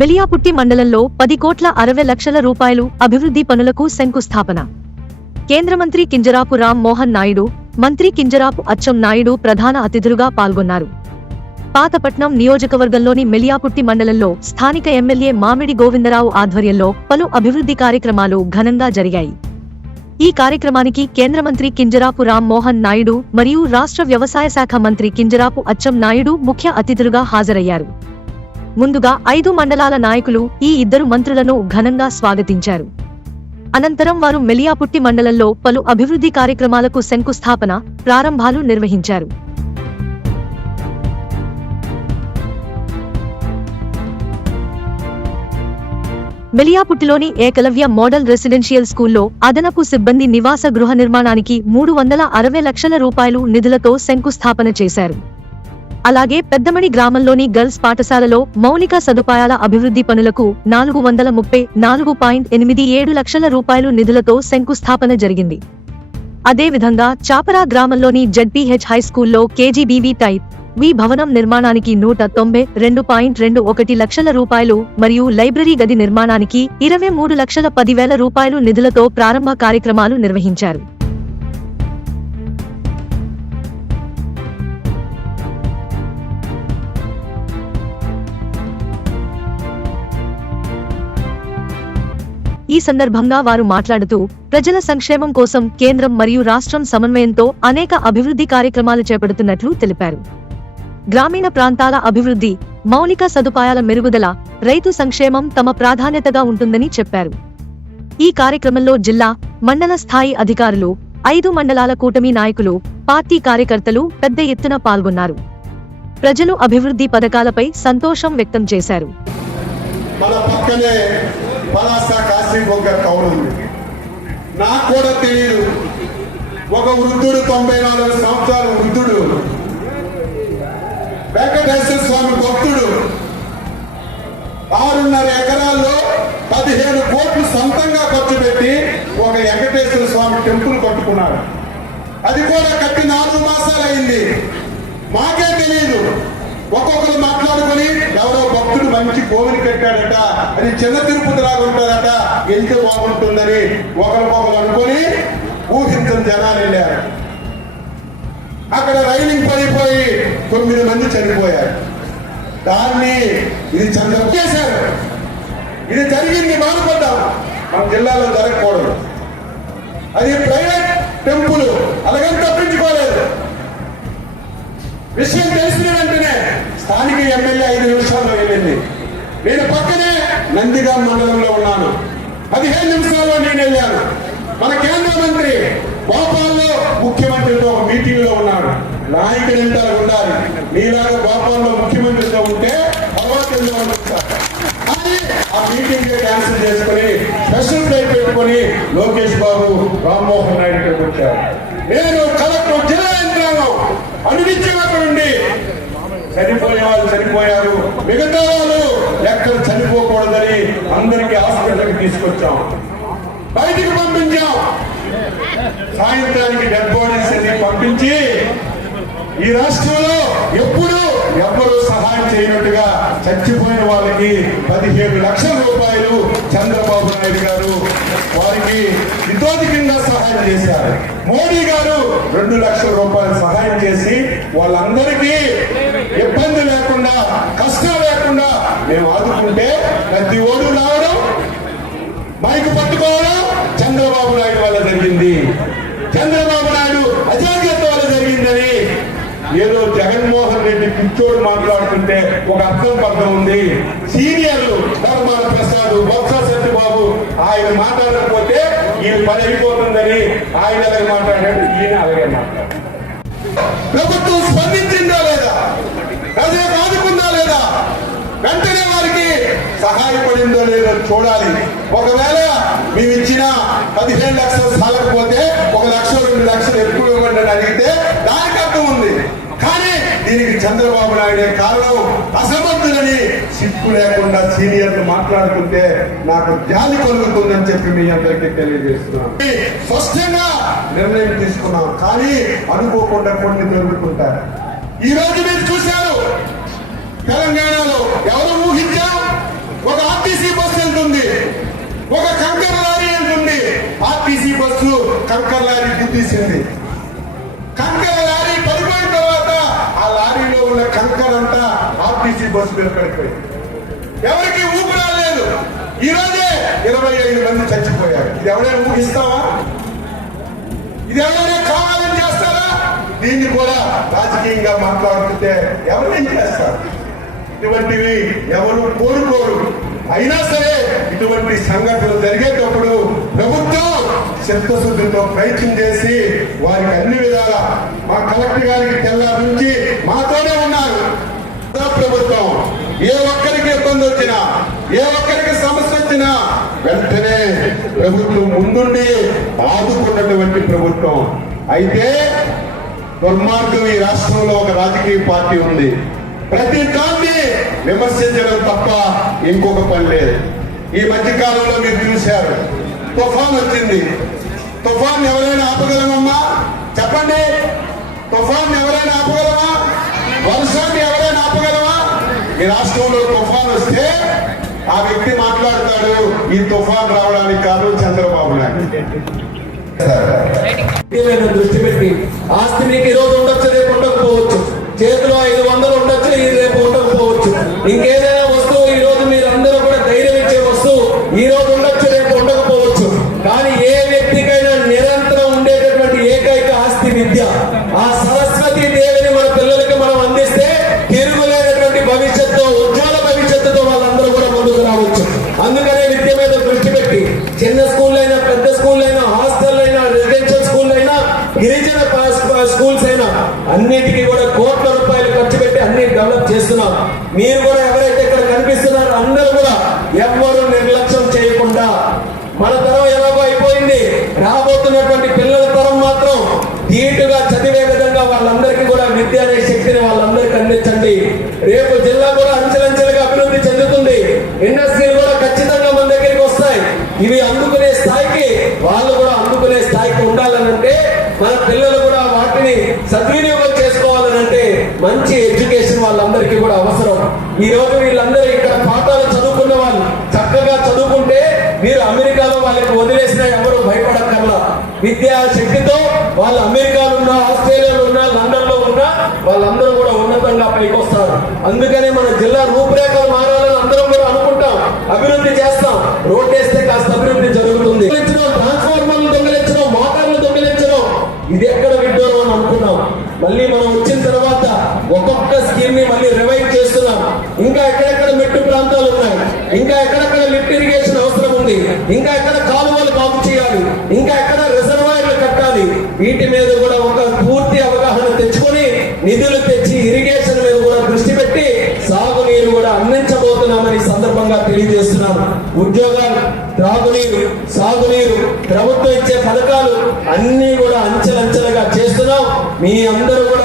మెలియాపుట్టి మండలంలో పది కోట్ల అరవై లక్షల రూపాయలు అభివృద్ధి పనులకు శంకుస్థాపన. కేంద్ర మంత్రి కింజరాపు రామ్ మోహన్ నాయుడు మంత్రి కింజరాపు అచ్చం నాయుడు ప్రధాన అతిథులుగా పాల్గొన్నారు. పాతపట్నం నియోజకవర్గంలోని మెలియాపుట్టి మండలంలో స్థానిక ఎమ్మెల్యే మామిడి గోవిందరావు ఆధ్వర్యంలో పలు అభివృద్ధి కార్యక్రమాలు ఘనంగా జరిగాయి. ఈ కార్యక్రమానికి కేంద్ర మంత్రి కింజరాపు రామ్ మోహన్ నాయుడు మరియు రాష్ట్ర వ్యవసాయ శాఖ మంత్రి కింజరాపు అచ్చం నాయుడు ముఖ్య అతిథులుగా హాజరయ్యారు. ముందుగా ఐదు మండలాల నాయకులు ఈ ఇద్దరు మంత్రులను ఘనంగా స్వాగతించారు. అనంతరం వారు మెలియాపుట్టి మండలంలో పలు అభివృద్ధి కార్యక్రమాలకు శంకుస్థాపన ప్రారంభాలు నిర్వహించారు. మెలియాపుట్టిలోని ఏకలవ్య మోడల్ రెసిడెన్షియల్ స్కూల్లో అదనపు సిబ్బంది నివాస గృహ నిర్మాణానికి మూడు వందల అరవై లక్షల రూపాయలు నిధులతో శంకుస్థాపన చేశారు. అలాగే పెద్దమణి గ్రామంలోని గర్ల్స్ పాఠశాలలో మౌలిక సదుపాయాల అభివృద్ధి పనులకు నాలుగు వందల ముప్పై నాలుగు పాయింట్ ఎనిమిది ఏడు లక్షల రూపాయలు నిధులతో శంకుస్థాపన జరిగింది. అదేవిధంగా చాపరా గ్రామంలోని జడ్పీహెచ్ హై స్కూల్లో కేజీబీవీ టైప్ వి భవనం నిర్మాణానికి నూట తొంభై రెండు పాయింట్ రెండు ఒకటి లక్షల రూపాయలు మరియు లైబ్రరీ గది నిర్మాణానికి ఇరవై మూడు లక్షల పదివేల రూపాయలు నిధులతో ప్రారంభ కార్యక్రమాలు నిర్వహించారు. ఈ సందర్భంగా వారు మాట్లాడుతూ ప్రజల సంక్షేమం కోసం కేంద్రం మరియు రాష్ట్రం సమన్వయంతో అనేక అభివృద్ధి కార్యక్రమాలు చేపడుతున్నట్లు తెలిపారు. గ్రామీణ ప్రాంతాల అభివృద్ధి మౌలిక సదుపాయాల మెరుగుదల రైతు సంక్షేమం తమ ప్రాధాన్యతగా ఉంటుందని చెప్పారు. ఈ కార్యక్రమంలో జిల్లా మండల స్థాయి అధికారులు ఐదు మండలాల కూటమి నాయకులు పార్టీ కార్యకర్తలు పెద్ద ఎత్తున పాల్గొన్నారు. ప్రజలు అభివృద్ధి పథకాలపై సంతోషం వ్యక్తం చేశారు. మన పక్కనే పలాస కాశీబొగ్గ కౌలు ఉంది. నాకు కూడా తెలియదు ఒక వృద్ధుడు తొంభై నాలుగు సంవత్సరాల వృద్ధుడు వెంకటేశ్వర స్వామి భక్తుడు ఆరున్నర ఎకరాల్లో పదిహేను కోట్లు సొంతంగా ఖర్చు పెట్టి ఒక వెంకటేశ్వర స్వామి టెంపుల్ కట్టుకున్నాడు. అది కూడా కట్టి నాలుగు మాసాలు అయింది. మాకే తెలియదు ఒక్కొక్కరు మాట్లాడుకొని ఎవరో భక్తుడు మంచి కోవిని కట్టాడట అది చిన్న తిరుపతి లాగా ఉంటారట వెళ్తే బాగుంటుందని ఒకరికొకరు అనుకొని ఊహించిన జనాలు వెళ్ళారు. అక్కడ రైలింగ్ పడిపోయి తొమ్మిది మంది చనిపోయారు. దాన్ని ఇది చంద్ర చేశారు. ఇది జరిగింది బాధపడ్డాం. మన జిల్లాలో జరగకూడదు. అది ప్రైవేట్ టెంపుల్ అలాగే తప్పించుకోలేదు. విషయం తెలిసిన స్థానిక ఎమ్మెల్యే ఐదు నిమిషాల్లో వెళ్ళింది. నేను పక్కనే నందిగా మండలంలో ఉన్నాను. పదిహేను నిమిషాల్లో నేను వెళ్ళాను. మన కేంద్ర మంత్రి భోపాల్లో ముఖ్యమంత్రితో ఒక మీటింగ్లో ఉన్నాడు. నాయకుడు ఎంత ఉండాలి? నీలాగా భోపాల్లో ముఖ్యమంత్రితో ఉంటే భగవంతుల్లో కానీ ఆ మీటింగ్ క్యాన్సిల్ చేసుకుని స్పెషల్ ఫ్లైట్ పెట్టుకొని లోకేష్ బాబు రామ్మోహన్ నాయుడు వచ్చారు. నేను కలెక్టర్ జిల్లా యంత్రాంగం అనిపించిన అక్కడ ఉండి చనిపోయే వాళ్ళు చనిపోయారు. మిగతా వాళ్ళు ఎక్కడ చనిపోకూడదని అందరికీ హాస్పిటల్కి తీసుకొచ్చాం. బయటికి పంపించాం. సాయంత్రానికి డెడ్ బాడీస్ అన్ని పంపించి ఈ రాష్ట్రంలో ఎప్పుడు ఎవరు సహాయం చేయనట్టుగా చచ్చిపోయిన వాళ్ళకి పదిహేడు లక్షల రూపాయలు చంద్రబాబు నాయుడు గారు వారికి ఇతోధికంగా సహాయం చేశారు. మోడీ గారు రెండు లక్షల రూపాయలు సహాయం చేసి వాళ్ళందరికీ ఇబ్బంది లేకుండా కష్టం లేకుండా మేము ఆదుకుంటే ప్రతి ఓడు రావడం మైకు పట్టుకోవడం చంద్రబాబు నాయుడు వల్ల జరిగింది. చంద్రబాబు నాయుడు అజాగ్రత్త వల్ల జరిగిందని ఏదో జగన్మోహన్ రెడ్డి పిచ్చోడు మాట్లాడుతుంటే ఒక అర్థం పర్థం ఉంది. సీనియర్లు ధర్మాన ప్రసాద్ బొత్స సత్యబాబు ఆయన మాట్లాడకపోతే ఈయన పని అయిపోతుందని ఆయన అలాగే మాట్లాడాడు ఈయన అలాగే మాట్లాడారు. ప్రభుత్వం స్పందించింది లేదా ప్రజలకు ఆదుకుందా లేదా వెంటనే వారికి సహాయపడిందో లేదో చూడాలి. ఒకవేళ మేము ఇచ్చిన పదిహేను లక్షలు సాలకపోతే ఒక లక్ష రెండు లక్షలు ఎక్కువ ఇవ్వండి అని అడిగితే దానికి అర్థం ఉంది. కానీ దీనికి చంద్రబాబు నాయుడే కారణం అసమర్థులని సిక్కు లేకుండా సీనియర్లు మాట్లాడుతుంటే నాకు జాలి కలుగుతుందని చెప్పి మీ అందరికీ తెలియజేస్తున్నాను. స్పష్టంగా నిర్ణయం తీసుకున్నాం కానీ అనుకోకుండా కొన్ని దొరుకుతుంటారు ఈ రోజు మీరు చూశారు తెలంగాణలో ఎవరు ఊహించారు? ఒక ఆర్టీసీ బస్సు వెళ్తుంది. ఒక కంకర లారీ వెళ్తుంది. ఆర్టీసీ బస్సు కంకర లారీ గుద్దీసింది కంకర లారీ పడిపోయిన తర్వాత ఆ లారీలో ఉన్న కంకర అంతా ఆర్టీసీ బస్సు మీద పడిపోయింది ఎవరికి ఊపిరాలేదు ఈ రోజే ఇరవై ఐదు మంది చచ్చిపోయారు. ఇది ఎవరైనా ఊహిస్తావా? ఇది ఎవరైనా కావాలని చేస్తారా? దీన్ని కూడా రాజకీయంగా మాట్లాడుతుంటే ఎవరైనా చేస్తారు? ఇటువంటివి ఎవరు కోరుకోరు. అయినా సరే ఇటువంటి సంఘటనలు జరిగేటప్పుడు ప్రభుత్వం చిత్తశుద్ధితో ప్రయత్నం చేసి వారికి అన్ని విధాలా మా కలెక్టర్ గారికి తెల్లారి నుంచి మాతోనే ఉన్నారు. ప్రభుత్వం ఏ ఒక్కరికి ఇబ్బంది వచ్చినా ఏ ఒక్కరికి సమస్య వచ్చినా వెంటనే ప్రభుత్వం ముందుండి ఆదుకున్నటువంటి ప్రభుత్వం. అయితే దుర్మార్గం ఈ రాష్ట్రంలో ఒక రాజకీయ పార్టీ ఉంది. ప్రతి దాన్ని విమర్శించడం తప్ప ఇంకొక పని లేదు. ఈ మధ్య కాలంలో మీరు చూశారు తుఫాన్ వచ్చింది. తుఫాన్ ఎవరైనా ఆపగలమమ్మా? చెప్పండి. తుఫాన్ ఎవరైనా ఆపగలమా? వర్షాన్ని ఎవరైనా ఆపగలమా? ఈ రాష్ట్రంలో తుఫాన్ వస్తే ఆ వ్యక్తి మాట్లాడతాడు ఈ తుఫాన్ రావడానికి కాదు చంద్రబాబు నాయుడు. దృష్టి పెట్టి ఆస్తి మీకు ఈ రోజు ఉండొచ్చు రేపు ఉండకపోవచ్చు. చేతిలో ఐదు ఇంకేదైనా వస్తువు ఈ రోజు మీరందరూ కూడా ధైర్యం ఇచ్చే వస్తువు ఈ రోజు ఉండొచ్చు రేపు ఉండకపోవచ్చు. కానీ ఏ వ్యక్తికైనా నిరంతరం ఉండేటటువంటి ఏకైక ఆస్తి విద్య. ఆ సరస్వతి దేవిని మన పిల్లలకి మనం అందిస్తే తిరుగులేనటువంటి భవిష్యత్తు ఉజ్వల భవిష్యత్తుతో వాళ్ళందరూ కూడా ముందుకు రావచ్చు. అందుకనే విద్య మీద దృష్టి పెట్టి చిన్న స్కూల్ అయినా పెద్ద స్కూల్ అయినా హాస్టల్ అయినా రెసిడెన్షియల్ స్కూల్ అయినా గిరిజన స్కూల్స్ అయినా అన్నిటికీ కూడా అన్ని మీరు కూడా ఎవరైతే ఇక్కడ కనిపిస్తున్నారో అందరూ కూడా ఎవ్వరు నిర్లక్ష్యం చేయకుండా మన తరం ఎలాగో అయిపోయింది రాబోతున్నటువంటి పిల్లల తరం మాత్రం ధీటుగా చదివే విధంగా వాళ్ళందరికీ కూడా విద్య అనే శక్తిని వాళ్ళందరికీ అందించండి రేపు జిల్లా కూడా అంచెలంచెలుగా అభివృద్ధి చెందుతుంది ఇండస్ట్రీలు కూడా ఖచ్చితంగా మన దగ్గరికి వస్తాయి ఇవి అందుకునే స్థాయికి వాళ్ళు కూడా అందుకునే స్థాయికి ఉండాలనంటే మన పిల్లలు కూడా వాటిని సద్వినియోగం చేసుకోవాలనంటే మంచి ఎడ్యుకేషన్ వాళ్ళందరికీ కూడా అవసరం ఈ రోజు వీళ్ళందరూ ఇక్కడ పాఠాలు చదువుకున్న వాళ్ళు చక్కగా చదువుకుంటే మీరు అమెరికాలో వాళ్ళకి వదిలేసిన ఎవరు భయపడక్కర్లా విద్యా శక్తితో వాళ్ళు అమెరికాలో ఉన్నా ఆస్ట్రేలియాలో ఉన్నా లండన్లో ఉన్నా వాళ్ళందరూ కూడా ఉన్నతంగా పైకి వస్తారు. అందుకనే మన జిల్లా రూపురేఖలు మారాలని అందరం కూడా అనుకుంటాం. అభివృద్ధి చేస్తాం. రోడ్ వేస్తే కాస్త అభివృద్ధి జరుగుతుంది. ట్రాన్స్ఫార్మర్లు దొంగిలించడం మోటార్లు దొంగిలించడం ఇది ఎక్కడ విడ్డూరం అని అనుకున్నాం. మళ్ళీ మనం వచ్చిన తర్వాత ఒక్కొక్క స్కీమ్ని మళ్ళీ రివైవ్ చేస్తున్నాం. ఇంకా ఎక్కడెక్కడ మెట్టు ప్రాంతాలు ఉన్నాయి? ఇంకా ఎక్కడెక్కడ లిఫ్ట్ ఇరిగేషన్ అవసరం ఉంది? ఇంకా ఎక్కడ కాలువ బాగు చేయాలి ఇంకా ఎక్కడ రిజర్వాయర్లు కట్టాలి వీటి మీద కూడా ఒక పూర్తి అవగాహన తెచ్చుకొని నిధులు తెచ్చి ఇరిగేషన్ మీద కూడా దృష్టి పెట్టి సాగునీరు కూడా అందించబోతున్నామని సందర్భంగా తెలియజేస్తున్నాం ఉద్యోగాలు త్రాగునీరు సాగునీరు ప్రభుత్వం ఇచ్చే పథకాలు అన్ని కూడా అంచెలంచెలుగా చేస్తున్నాం. మీ అందరూ కూడా